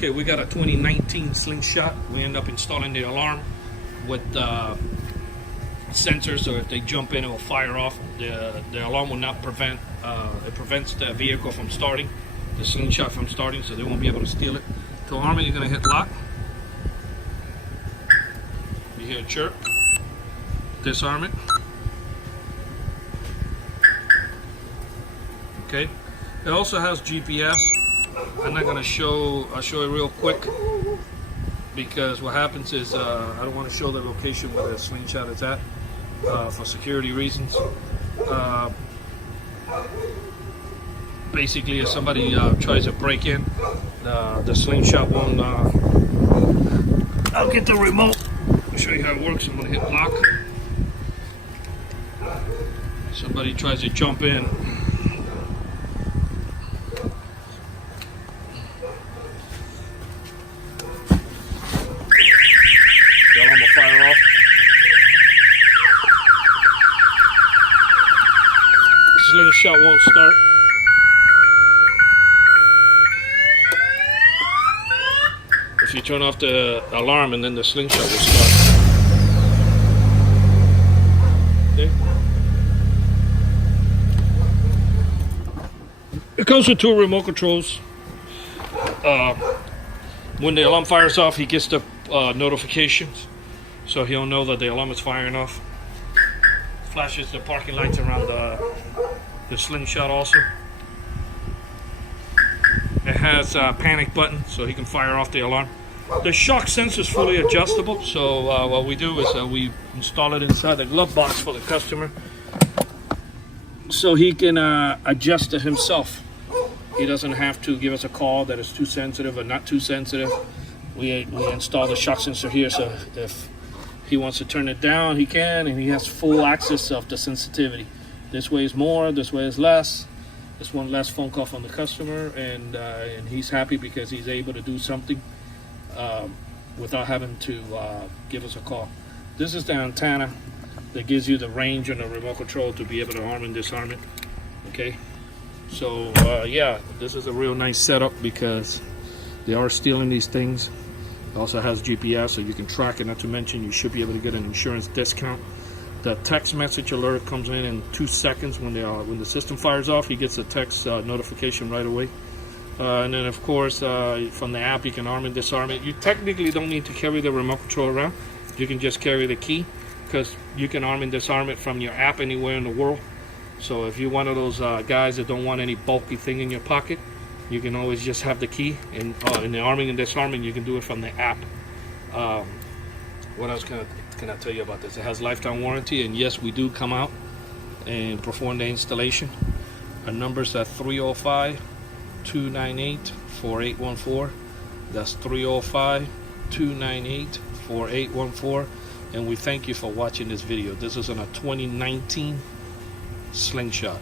Okay, we got a 2019 Slingshot. We end up installing the alarm with sensors, so if they jump in, it will fire off. The alarm will not prevent, it prevents the vehicle from starting, the Slingshot from starting, so they won't be able to steal it. To arm it, you're going to hit lock. You hear a chirp. Disarm it. Okay. It also has GPS. I'm not going to show, I'll show it real quick, because what happens is I don't want to show the location where the Slingshot is at for security reasons. Basically, if somebody tries to break in, the Slingshot won't. I'll get the remote. I'll show you how it works. I'm going to hit lock. Somebody tries to jump in. The alarm will fire off. Slingshot won't start. If you turn off the alarm, and then the Slingshot will start. Okay. It comes with 2 remote controls. When the alarm fires off, he gets the notifications, so he'll know that the alarm is firing off. Flashes the parking lights around the Slingshot also. It has a panic button, so he can fire off the alarm. The shock sensor is fully adjustable, so what we do is we install it inside the glove box for the customer, so he can adjust it himself. He doesn't have to give us a call that is too sensitive or not too sensitive. We install the shock sensor here, so if he wants to turn it down, he can, and he has full access of the sensitivity. This way is more, this way is less. This one less phone call from the customer, and he's happy because he's able to do something without having to give us a call. This is the antenna that gives you the range on the remote control to be able to arm and disarm it. Okay, so yeah, this is a real nice setup because they are stealing these things. It also has GPS, so you can track it. Not to mention, you should be able to get an insurance discount. The text message alert comes in 2 seconds. When the system fires off, he gets a text notification right away. And then, of course, from the app, you can arm and disarm it. You technically don't need to carry the remote control around. You can just carry the key, because you can arm and disarm it from your app anywhere in the world. So if you're one of those guys that don't want any bulky thing in your pocket, you can always just have the key. And in the arming and disarming, you can do it from the app. What else can I tell you about this? It has lifetime warranty, and yes, we do come out and perform the installation. Our numbers are 305-298-4814. That's 305-298-4814. And we thank you for watching this video. This is on a 2019 Slingshot.